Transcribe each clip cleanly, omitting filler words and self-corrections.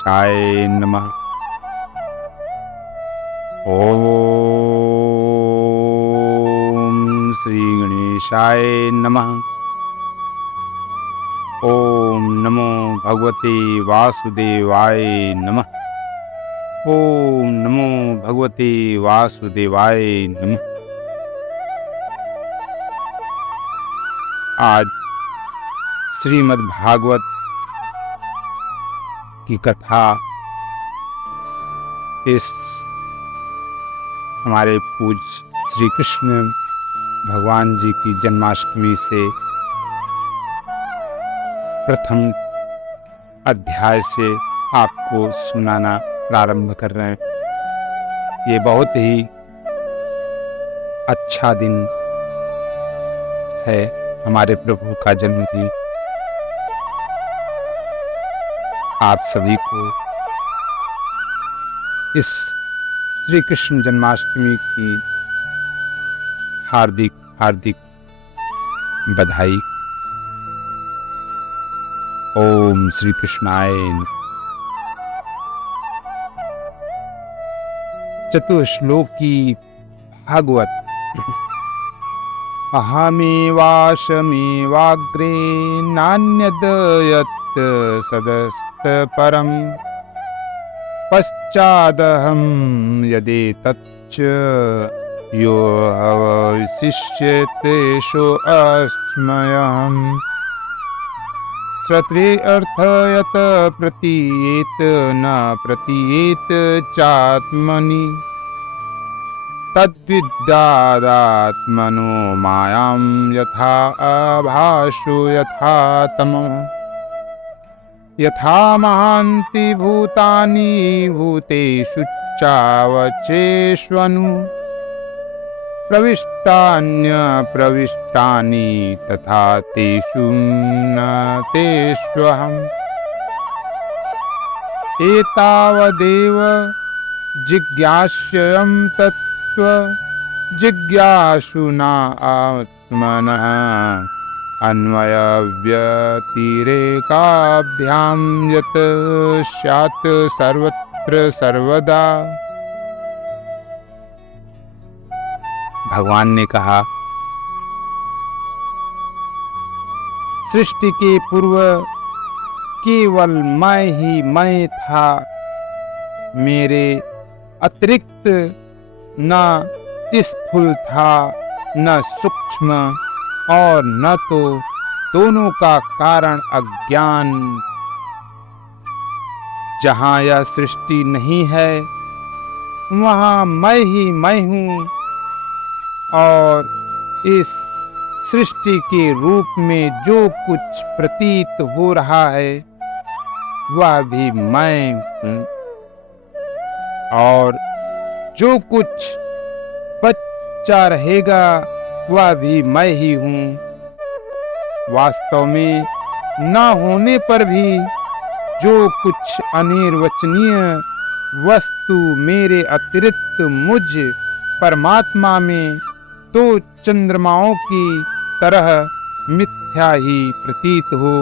गणेशाय नमः। ओम श्री गणेशाय नमः। ओम नमो भगवते वासुदेवाय नमः। ओम नमो भगवते वासुदेवाय नमः। आज श्रीमद् भागवत की कथा इस हमारे पूज्य श्री कृष्ण भगवान जी की जन्माष्टमी से प्रथम अध्याय से आपको सुनाना प्रारंभ कर रहे हैं। ये बहुत ही अच्छा दिन है, हमारे प्रभु का जन्मदिन। आप सभी को इस श्री कृष्ण जन्माष्टमी की हार्दिक हार्दिक बधाई। ओम श्री कृष्णाय नमः। चतुश्लोकी भागवत। अहमेवाशमेवाग्रे नान्यद् यत् सदस्त परम पश्चादहं यदेतच्च यो अवशिष्यते सोऽस्म्यहम्। श्रुते अर्थ यत् प्रतीयेत न प्रतीयेत चात्मनि तद्विद्यादात्मनो मायां यथा आभासो यथा तमः। यथा महान्ति भूतानि भूतेषु चावचेष्वनु प्रविष्टान्यप्रविष्टानि तथा तेषु न तेष्वहम्। एतावदेव जिज्ञास्यं तत्त्व जिज्ञासुना आत्मनः अन्वयव्यतिरेकाभ्यां यत् स्यात् सर्वत्र सर्वदा। भगवान ने कहा, सृष्टि के पूर्व केवल मैं ही मैं था। मेरे अतिरिक्त न स्थूल था न सूक्ष्म, और न तो दोनों का कारण अज्ञान। जहाँ यह सृष्टि नहीं है वहाँ मैं ही मैं हूँ, और इस सृष्टि के रूप में जो कुछ प्रतीत हो रहा है वह भी मैं हूँ, और जो कुछ बचा रहेगा वह भी मैं ही हूँ। वास्तव में न होने पर भी जो कुछ अनिर्वचनीय वस्तु मेरे अतिरिक्त मुझ परमात्मा में तो चंद्रमाओं की तरह मिथ्या ही प्रतीत हो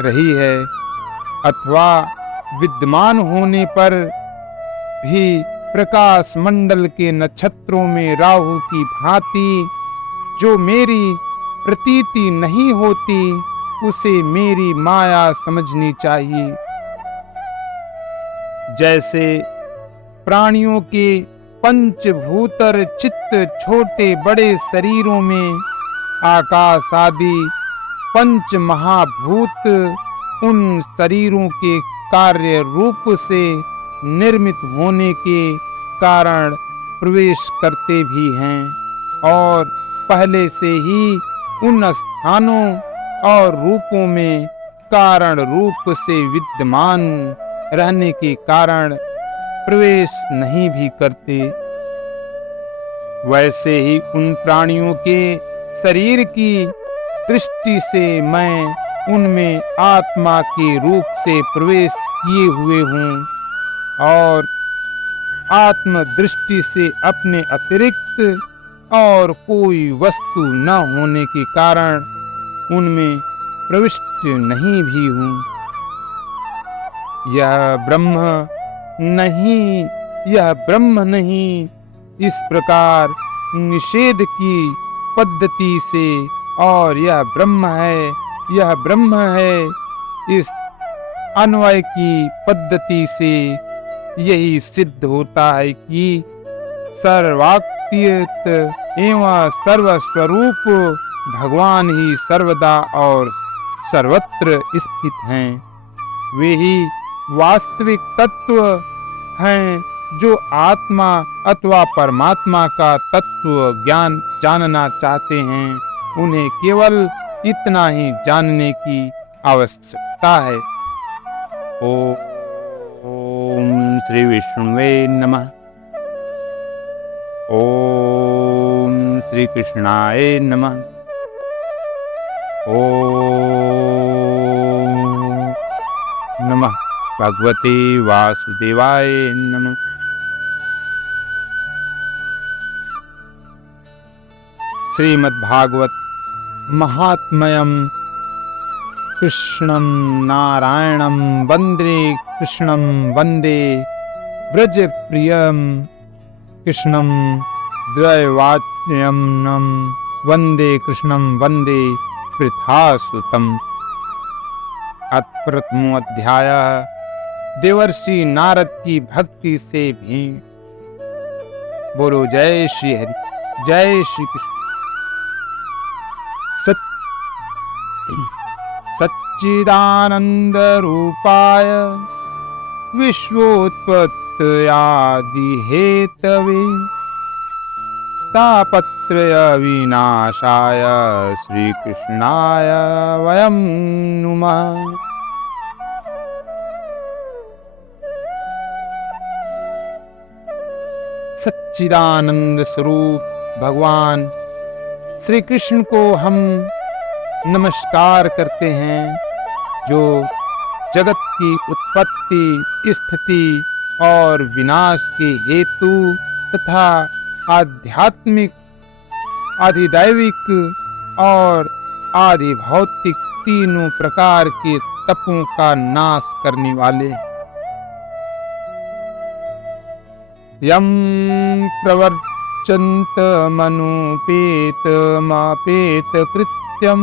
रही है, अथवा विद्यमान होने पर भी प्रकाश मंडल के नक्षत्रों में राहु की भांति जो मेरी प्रतीति नहीं होती उसे मेरी माया समझनी चाहिए। जैसे प्राणियों के पंचभूतर चित्त छोटे बड़े शरीरों में आकाश आदि पंच महाभूत उन शरीरों के कार्य रूप से निर्मित होने के कारण प्रवेश करते भी हैं, और पहले से ही उन स्थानों और रूपों में कारण रूप से विद्यमान रहने के कारण प्रवेश नहीं भी करते। वैसे ही उन प्राणियों के शरीर की दृष्टि से मैं उनमें आत्मा के रूप से प्रवेश किए हुए हूँ, और आत्म दृष्टि से अपने अतिरिक्त और कोई वस्तु न होने के कारण उनमें प्रविष्ट नहीं भी हूँ। यह ब्रह्म नहीं, यह ब्रह्म नहीं। इस प्रकार निषेध की पद्धति से और यह ब्रह्म है, यह ब्रह्म है, इस अन्वय की पद्धति से यही सिद्ध होता है कि सर्वातीत एवं सर्वस्वरूप भगवान ही सर्वदा और सर्वत्र स्थित हैं। वे ही वास्तविक तत्व हैं। जो आत्मा अथवा परमात्मा का तत्व ज्ञान जानना चाहते हैं, उन्हें केवल इतना ही जानने की आवश्यकता है। ओम श्री विष्णुवे नमः। ओम श्री कृष्णाय नमः। ओम नमः भगवते वासुदेवाय नमः। श्रीमद्भागवत महात्म्यम कृष्णं नारायणं वन्दे कृष्णं वन्दे व्रजप्रियं कृष्णं द्वैवाच्यं वन्दे कृष्णं वन्दे पृथासुतम्। प्रथमो अध्याय देवर्षि नारद की भक्ति से भी। बोलो जय श्री हरि, जय श्री कृष्ण। सच्चिदानंद रूपाय विश्वोत्पत्त्यादि हेतवे तापत्रय विनाशाय श्री कृष्णाय वयं नुमः। सच्चिदानंद स्वरूप भगवान श्री कृष्ण को हम नमस्कार करते हैं, जो जगत की उत्पत्ति, स्थिति और विनाश के हेतु तथा आध्यात्मिक, आधिदैविक और आधिभौतिक तीनों प्रकार के तपों का नाश करने वाले। यम प्रवर्चन्त मनुपेतमापेत कृत्यम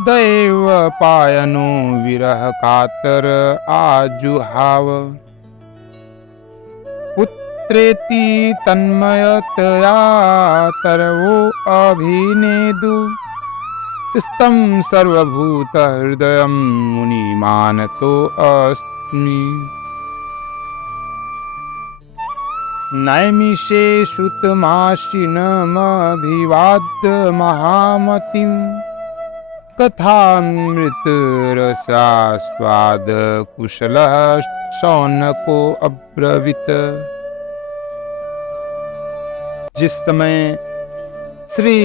दैव पायनो विरह कातर आजुहाव। पुत्रेति तन्मयतया तरवो अभिनेदु स्तम सर्वभूत हृदयं मुनिमानतो अस्मि। नैमिषे श्रुतमाशिनमभिवाद्य महामतिं कथामृत रसास्वाद कुशलः शौनको अब्रवीत। जिस समय श्री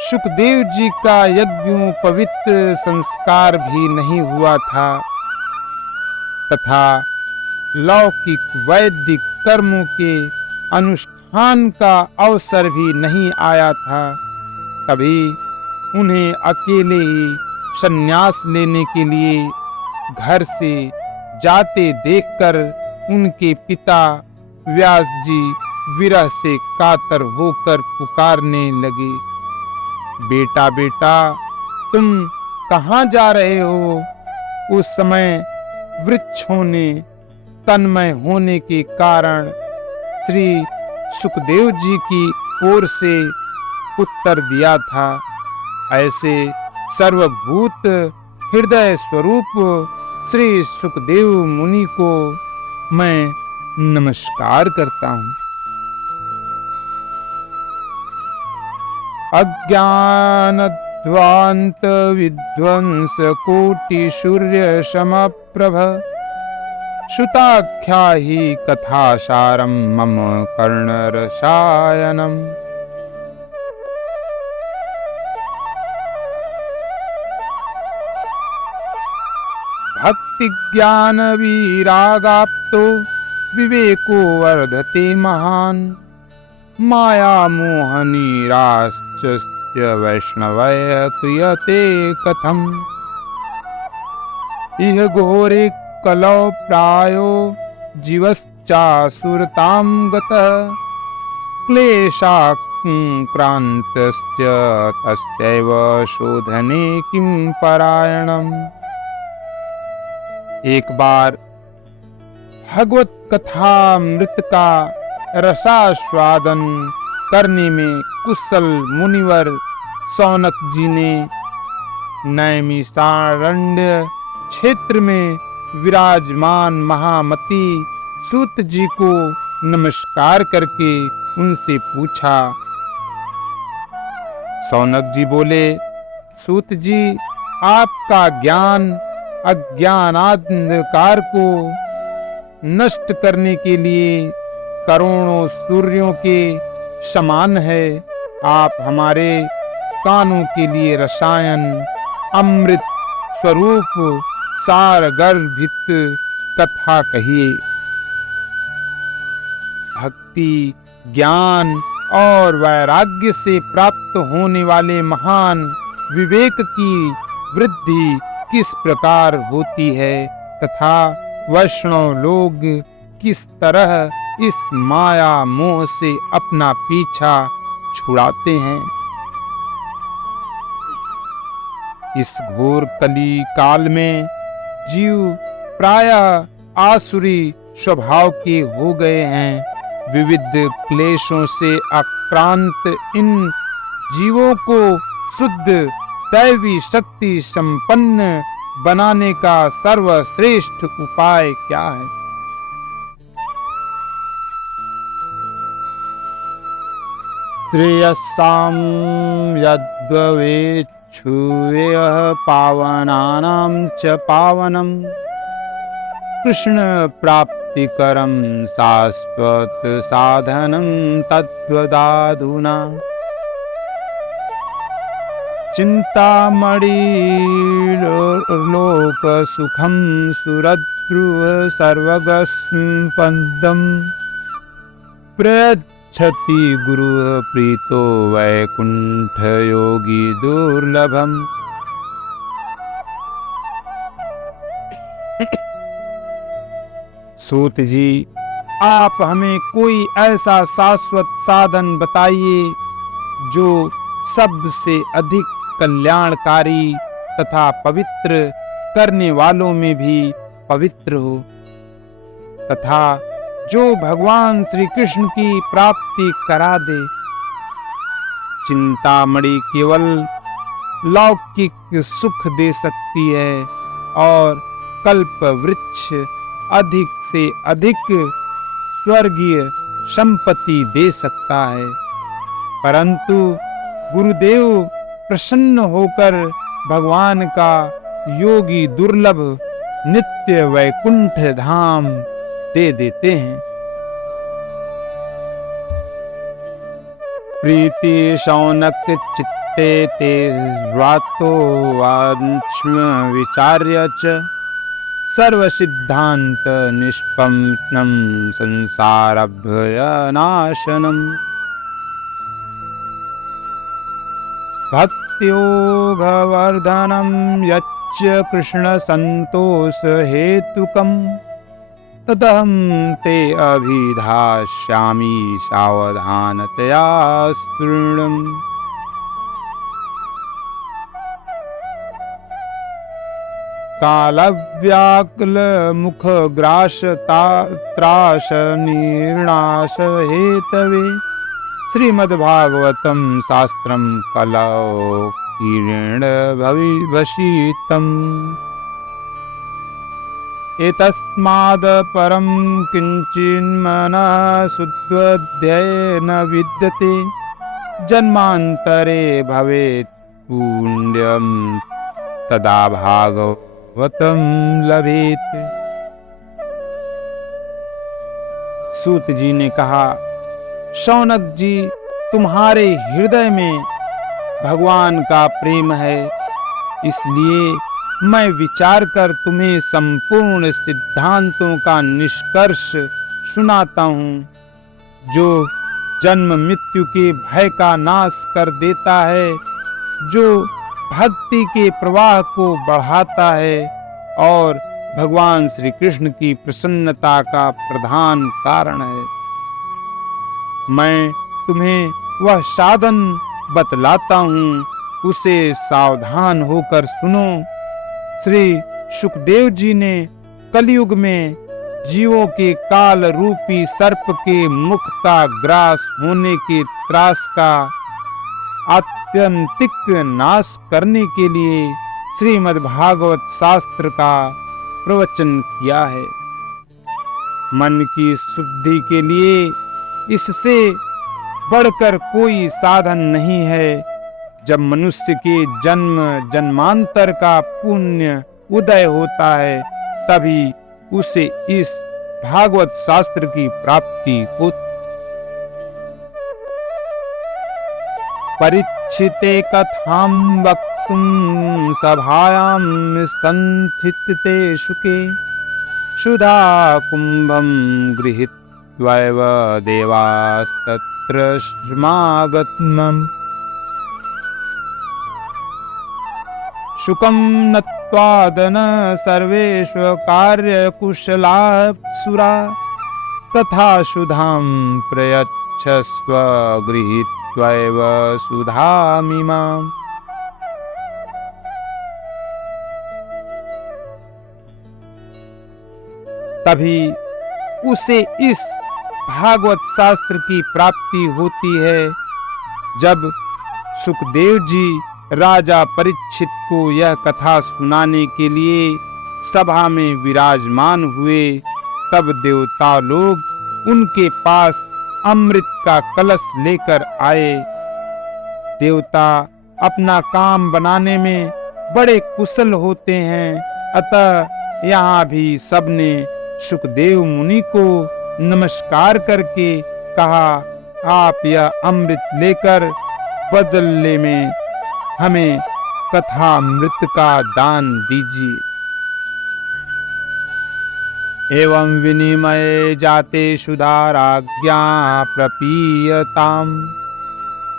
सुखदेव जी का यज्ञोपवीत संस्कार भी नहीं हुआ था तथा लौकिक वैदिक कर्मों के अनुष्ठान का अवसर भी नहीं आया था, तभी उन्हें अकेले ही संन्यास लेने के लिए घर से जाते देखकर उनके पिता व्यास जी विरह से कातर होकर पुकारने लगे, बेटा बेटा तुम कहाँ जा रहे हो? उस समय वृक्षों ने तन्मय होने के कारण श्री सुखदेव जी की ओर से उत्तर दिया था। ऐसे सर्वभूत हृदय स्वरूप श्री सुखदेव मुनि को मैं नमस्कार करता हूँ। अज्ञानध्वांत विध्वंस कोटि सूर्य समप्रभ श्रुताख्या हि कथासारं मम कर्णरसायनम्। भक्ति ज्ञान विरागाप्तो विवेको वर्धते महान् माया मोहनिराश्च वैष्णवय क्रियते कथम्। इह घोरे कलौ प्रायो जीवश्चासुरतां गतः क्लेशाक्रान्तस्य तस्यैव शोधने किं परायणम्। एक बार भगवत कथामृत का रसास्वादन करने में कुशल मुनिवर शौनक जी ने नैमिषारण्य क्षेत्र में विराजमान महामती सूत जी को नमस्कार करके उनसे पूछा। शौनक जी बोले, सूत जी, आपका ज्ञान अज्ञानांधकार को नष्ट करने के लिए करोड़ों सूर्यों के समान है। आप हमारे कानों के लिए रसायन अमृत स्वरूप सारगर्भित कथा कहिए। भक्ति, ज्ञान और वैराग्य से प्राप्त होने वाले महान विवेक की वृद्धि किस प्रकार होती है तथा वैष्णव लोग किस तरह इस माया मोह से अपना पीछा छुड़ाते हैं। इस घोर कली काल में जीव प्रायः आसुरी स्वभाव के हो गए हैं। विविध क्लेशों से आक्रांत इन जीवों को शुद्ध दैवी शक्ति संपन्न बनाने का सर्वश्रेष्ठ उपाय क्या है? श्रेयस्सां यद्भवेच्छुवेह पावनानां च पावनम् कृष्ण प्राप्तिकरं शाश्वत साधनं तद्वदाधुना। चिन्तामणिर्लोक सुखं सुरद्रुव सर्वगस्पन्दं प्रयच्छति गुरु प्रीतो वैकुंठ योगी दुर्लभम्। सूत जी, आप हमें कोई ऐसा शाश्वत साधन बताइए जो सबसे अधिक कल्याणकारी तथा पवित्र करने वालों में भी पवित्र हो तथा जो भगवान श्री कृष्ण की प्राप्ति करा दे। चिंतामणि केवल लौकिक सुख दे सकती है और कल्प वृक्ष अधिक से अधिक स्वर्गीय संपत्ति दे सकता है, परंतु गुरुदेव प्रसन्न होकर भगवान का योगी दुर्लभ नित्य वैकुंठ धाम दे देते हैं। प्रीति शौनक चित्ते ते व्रातो वांश्म विचार्य च सर्व सिद्धांत निष्पन्नं संसारभयनाशनम्। भक्त्योगवर्धनं यच्च कृष्ण संतोष हेतुकं तदहं ते अभिधास्यामि सावधानतया शृणुम्। कालव्याकुल मुख ग्रास त्रास निर्नाश हेतवे श्रीमद्भागवतं शास्त्रं कलौ किरेण भविभसीतम्। एतस्माद् परं किञ्चिन्मनः शुद्धोऽध्ययेन विद्यते जन्मान्तरे भवेत् पुण्यं तदा भागवतं लभेत। सूत जी ने कहा, शौनक जी, तुम्हारे हृदय में भगवान का प्रेम है, इसलिए मैं विचार कर तुम्हें संपूर्ण सिद्धांतों का निष्कर्ष सुनाता हूँ, जो जन्म मृत्यु के भय का नाश कर देता है, जो भक्ति के प्रवाह को बढ़ाता है और भगवान श्री कृष्ण की प्रसन्नता का प्रधान कारण है। मैं तुम्हें वह साधन बतलाता हूँ, उसे सावधान होकर सुनो। श्री सुखदेव जी ने कलयुग में जीवों के काल रूपी सर्प के मुख का ग्रास होने के त्रास का आत्यंतिक नाश करने के लिए श्रीमद् भागवत शास्त्र का प्रवचन किया है। मन की शुद्धि के लिए इससे बढ़कर कोई साधन नहीं है। जब मनुष्य के जन्म जन्मांतर का पुण्य उदय होता है, तभी उसे इस भागवत शास्त्र की प्राप्ति होती। परीक्षिते कथां वक्तुं सभायां संस्थिते शुके सुधा कुंभं गृहीत्वैव देवास्तत्र समागतम्। शुकं नत्वादन सर्वेषु कार्यकुशलाप्सुरा तथा सुधां प्रयच्छस्व गृहीत्वैव सुधामिमाम्। तभी उसे इस भागवत शास्त्र की प्राप्ति होती है। जब सुखदेव जी राजा परीक्षित को यह कथा सुनाने के लिए सभा में विराजमान हुए, तब देवता लोग उनके पास अमृत का कलश लेकर आए। देवता अपना काम बनाने में बड़े कुशल होते हैं, अतः यहाँ भी सबने सुखदेव मुनि को नमस्कार करके कहा, आप यह अमृत लेकर बदले में हमें कथामृत का दान दीजिए। एवं विनिमये जाते सुधाराज्ञा प्रपीयताम्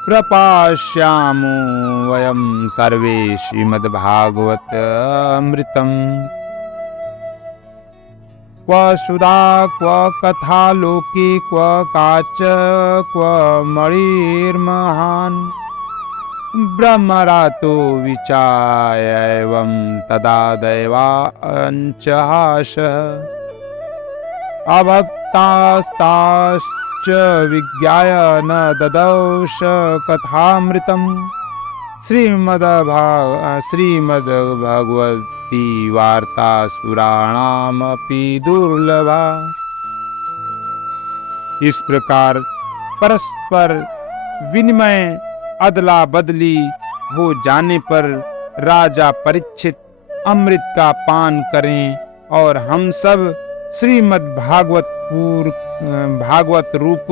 प्रपास्यामो वयं सर्वे श्रीमद्भागवत अमृतम्। क्व सुधा क्व कथा लोके क्व काच क्व मणिर्महान् ब्रह्मरातो विचाय एवं तदा दैवांचहासः अभक्तास्ताश्च विज्ञाय न ददौष कथामृतम्। श्रीमद्भगवती वार्ता सुराणामपि दुर्लभा। इस प्रकार परस्पर विनिमय अदला बदली हो जाने पर राजा परीक्षित अमृत का पान करें और हम सब श्रीमद् भागवत रूप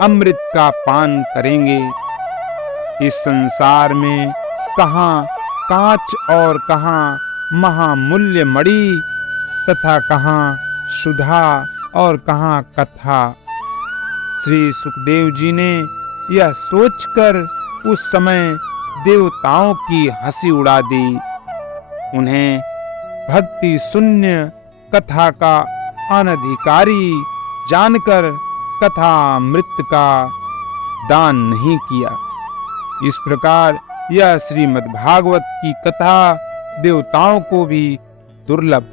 अमृत का पान करेंगे। इस संसार में कहाँ कांच और कहाँ महामूल्य मणि तथा कहाँ सुधा और कहाँ कथा। श्री सुखदेव जी ने यह सोचकर उस समय देवताओं की हंसी उड़ा दी। उन्हें भक्ति शून्य कथा का अनधिकारी जानकर कथामृत का दान नहीं किया। इस प्रकार यह श्रीमद् भागवत की कथा देवताओं को भी दुर्लभ।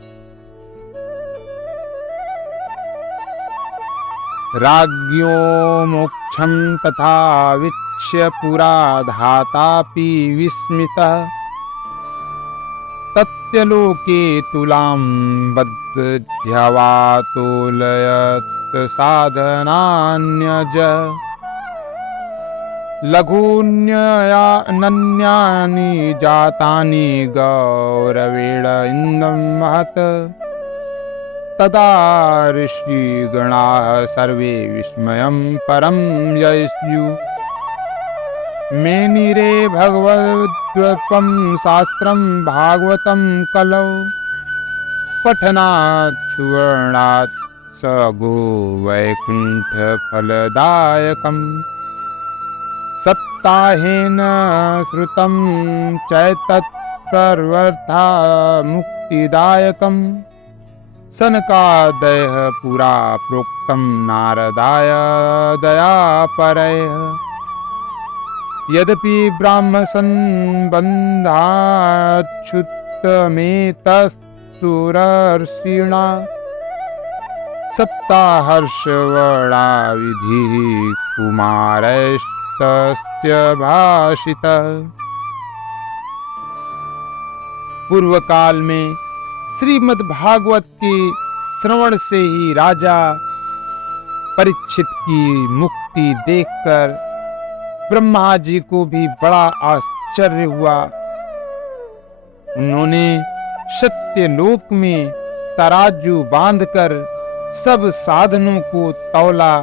राज्ञो मोक्षं तथा वीक्ष्य पुरा धातापि विस्मितः तत्यलोके तुलां बद्ध्यवातोलयत् साधनान्यज। लघून्यनन्यानि जातानि गौरवेण इन्दं महत्। तदा ऋषिगणाः सर्वे विस्मयं परं यस्युः। मेनिरे भगवद्गीतं शास्त्रं भागवतं कलौ पठनात् सुवर्णात् स गो वैकुण्ठफलदायकम्। सप्ताहेन श्रुतं चैतत् सर्वथा मुक्तिदायकम्। सनकादयः पुरा प्रोक्तं नारदाय दयापरयः। यद्यपि ब्राह्मसंबन्धाच्छुतमेतत्सुरर्षिणा सप्ताहर्षवर्णा विधिः कुमारस्तस्य भाषितः। पूर्व काल में श्रीमद् भागवत के श्रवण से ही राजा परीक्षित की मुक्ति देखकर ब्रह्मा जी को भी बड़ा आश्चर्य हुआ। उन्होंने सत्यलोक में तराजू बांधकर सब साधनों को तौला।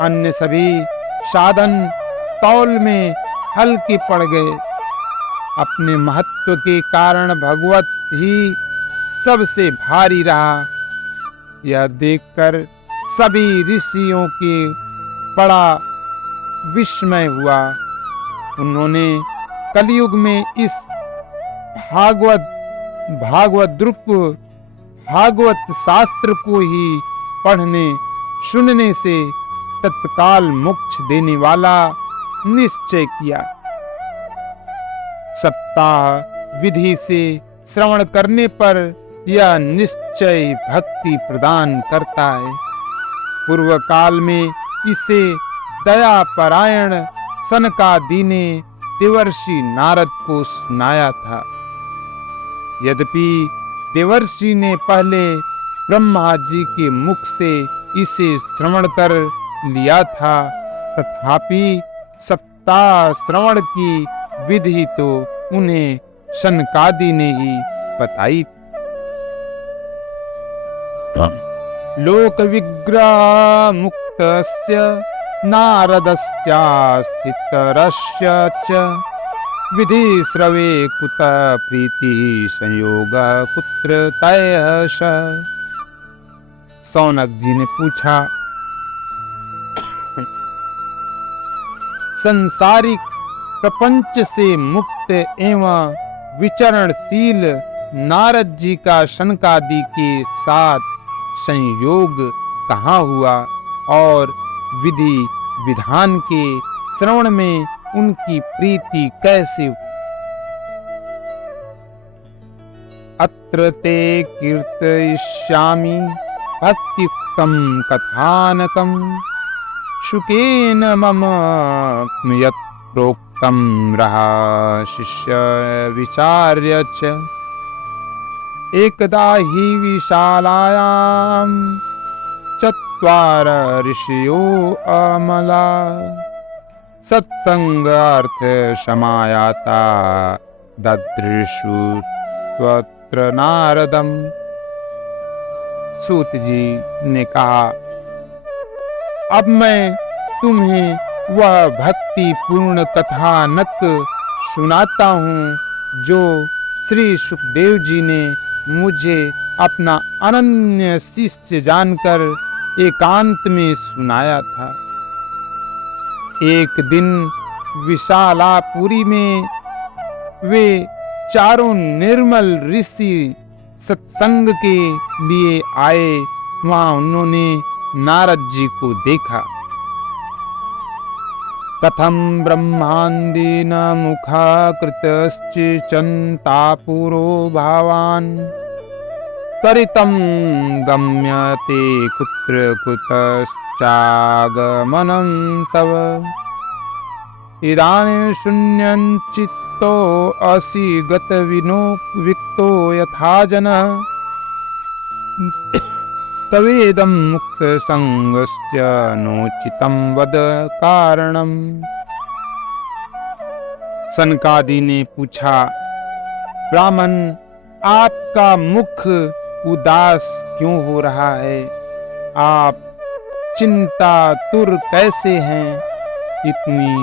अन्य सभी साधन तौल में हल्के पड़ गए। अपने महत्व के कारण भगवत ही सबसे भारी रहा। यह देखकर सभी ऋषियों के बड़ा विस्मय हुआ। उन्होंने कलयुग में इस भागवत शास्त्र को ही पढ़ने सुनने से तत्काल मोक्ष देने वाला निश्चय किया। सप्ताह विधि से श्रवण करने पर यह निश्चय भक्ति प्रदान करता है। पूर्व काल में इसे दयापरायण सनकादि ने देवर्षि नारद को सुनाया था। यद्यपि देवर्षि ने पहले ब्रह्मा जी के मुख से इसे श्रवण कर लिया था, तथापि सप्ताह श्रवण की विधि तो उन्हें सनकादि ने ही बताई। लोक विग्रह मुक्तस्य नारदस्यास्थितरस्य च विधि श्रवे कुत प्रीति संयोग कुत्र तयः स। सौनक जी ने पूछा, संसारिक प्रपंच से मुक्त एवं विचरणशील नारद जी का सनकादि के साथ संयोग कहाँ हुआ और विधि विधान के श्रवण में उनकी प्रीति कैसे हुई? अत्र ते कीर्तयिष्यामि भक्तियुक्तं कथानकं शुकेन मम यत् प्रोक्तं रहा शिष्य विचार्य च। एकदा हि विशालायां चत्वार ऋषयो अमला सत्संगार्थ समायाता ददृशु स्वत्र नारदम। सूत जी ने कहा, अब मैं तुम्हें वह भक्ति पूर्ण कथानक सुनाता हूँ जो श्री सुखदेव जी ने मुझे अपना अनन्य शिष्य जानकर एकांत में सुनाया था। एक दिन विशालापुरी में वे चारों निर्मल ऋषि सत्संग के लिए आए। वहां उन्होंने नारद जी को देखा। कथम ब्रह्मांडेन मुखाकृतश्चिन्तापुरो भावान् त्वरितं गम्यते कुत्र कुतश्चागमनं तव। इदानीं शून्यं चित्तो असि गतविनो यथा जनः तवेदं मुक्त संगस्य नोचितं वद कारणम्। सनकादि ने पूछा, ब्राह्मण, आपका मुख उदास क्यों हो रहा है? आप चिंतातुर कैसे हैं? इतनी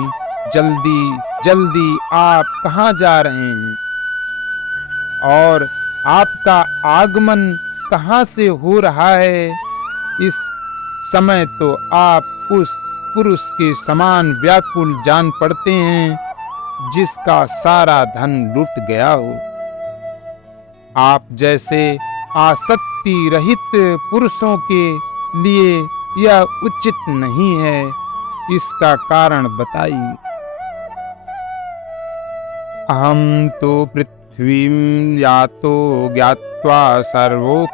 जल्दी जल्दी आप कहाँ जा रहे हैं? और आपका आगमन कहाँ से हो रहा है? इस समय तो आप उस पुरुष के समान व्याकुल जान पड़ते हैं जिसका सारा धन लुट गया हो। आप जैसे आसक्त भक्ति रहित पुरुषों के लिए यह उचित नहीं है। इसका कारण बताइए। अहम तो पृथ्वीं यातो ज्ञात्वा सर्वोत्तमामितै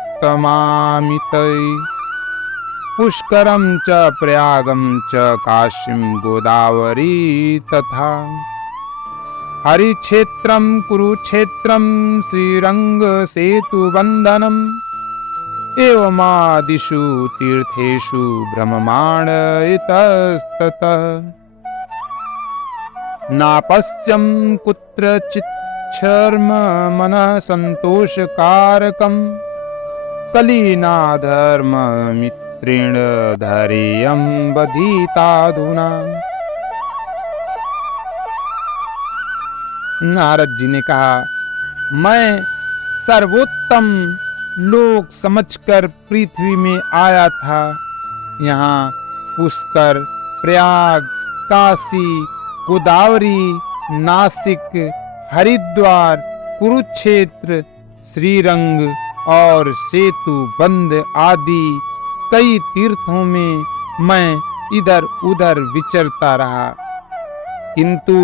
पुष्करं च प्रयागं च काशीं गोदावरी तथा हरिक्षेत्रं कुरुक्षेत्रं श्रीरङ्गसेतुबन्धनम् एवमादिषु तीर्थेषु भ्रममाण इतस्ततः नापश्यं कुत्रचिच्छर्म मनः सन्तोषकारकं कलिनाधर्ममित्रेण धैर्यं बधिताधुना। नारद जी ने कहा, मैं सर्वोत्तम लोक समझकर पृथ्वी में आया था। यहाँ पुष्कर, प्रयाग, काशी, गोदावरी, नासिक, हरिद्वार, कुरुक्षेत्र, श्रीरंग और सेतु बंध आदि कई तीर्थों में मैं इधर उधर विचरता रहा, किंतु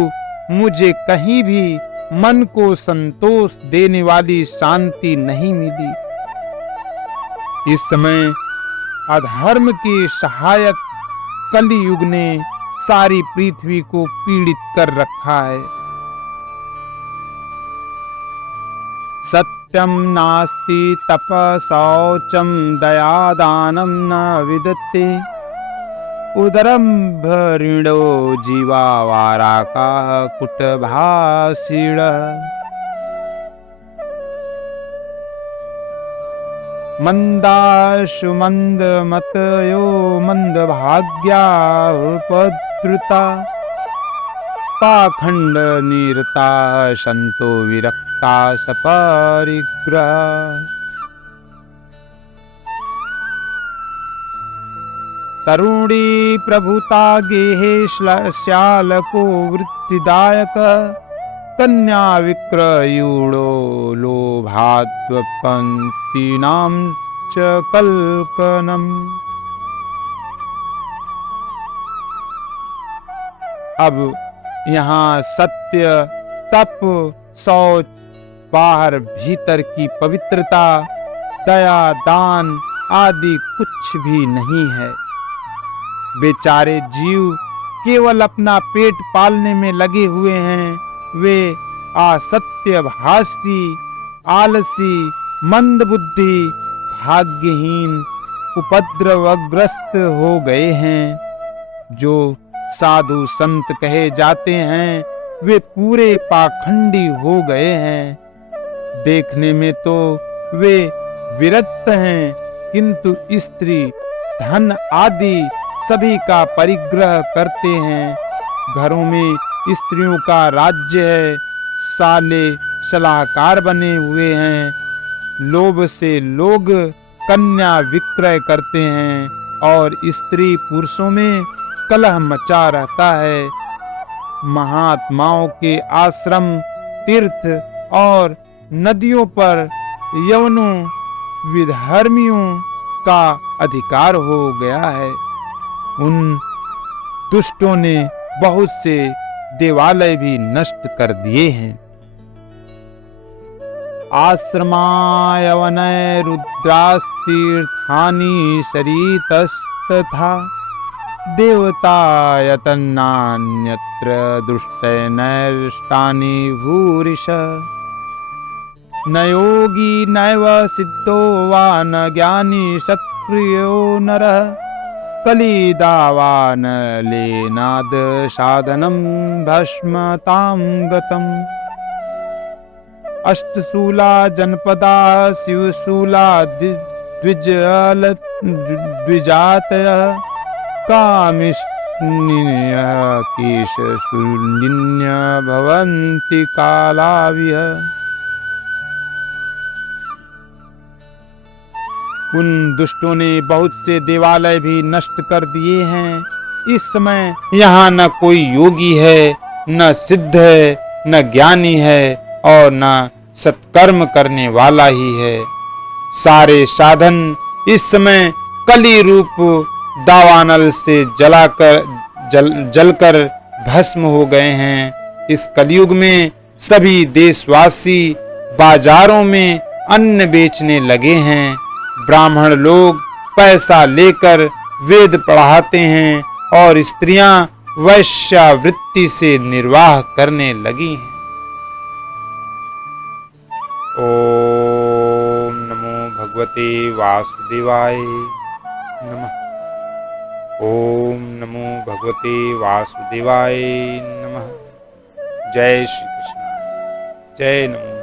मुझे कहीं भी मन को संतोष देने वाली शांति नहीं मिली। इस समय अधर्म के सहायक कलियुग ने सारी पृथ्वी को पीड़ित कर रखा है। सत्यं नास्ति तप शौचं दयादानं न विदते उदरं भरिणो जीवावाराका कुटभाषिण। मंदाशु मंदमतयो मंदभाग्या उपद्रुता पाखंड निरता संतो विरक्ता सपरिग्रह। तरुणी प्रभुता गेहे श्यालको वृत्तिदायक कन्या विक्रयूणो लोभाद्वपन्तीनां च कल्कनम्। अब यहाँ सत्य, तप, शौच, बाहर भीतर की पवित्रता, दया, दान आदि कुछ भी नहीं है। बेचारे जीव केवल अपना पेट पालने में लगे हुए हैं। वे असत्यभाषी, आलसी, मंदबुद्धि, भाग्यहीन, उपद्रवग्रस्त हो गए हैं। जो साधु संत कहे जाते हैं वे पूरे पाखंडी हो गए हैं। देखने में तो वे विरक्त हैं, किंतु स्त्री, धन आदि सभी का परिग्रह करते हैं। घरों में स्त्रियों का राज्य है। साले सलाहकार बने हुए हैं। लोभ से लोग कन्या विक्रय करते हैं और स्त्री पुरुषों में कलह मचा रहता है। महात्माओं के आश्रम, तीर्थ और नदियों पर यवनों, विधर्मियों का अधिकार हो गया है। उन दुष्टों ने बहुत से देवालय भी नष्ट कर दिए हैं। आश्रमायवनय रुद्रास्तीर्थानि शरीतस्तथा देवतायतन्नान्यत्र दुष्टैर्नष्टानि भूरिश। न योगी नैव सिद्धो वा न ज्ञानी सक्रियो नरः कलिदावान लेनाद साधनम भस्मतां गतम्। अष्टशूला जनपदा शिवशूला द्विजातयः कामिष्ण्यः केशशूलिन्य भवन्ति कालाविह। उन दुष्टों ने बहुत से देवालय भी नष्ट कर दिए हैं। इस समय यहाँ न कोई योगी है, न सिद्ध है, न ज्ञानी है और न सत्कर्म करने वाला ही है। सारे साधन इस समय कली रूप दावानल से जलकर भस्म हो गए हैं। इस कलयुग में सभी देशवासी बाजारों में अन्न बेचने लगे हैं। ब्राह्मण लोग पैसा लेकर वेद पढ़ाते हैं और स्त्रियां वैश्यावृत्ति से निर्वाह करने लगी हैं। ओम नमो भगवते वासुदेवाय नमः। ओम नमो भगवते वासुदेवाय नमः। जय श्री कृष्ण। जय नमो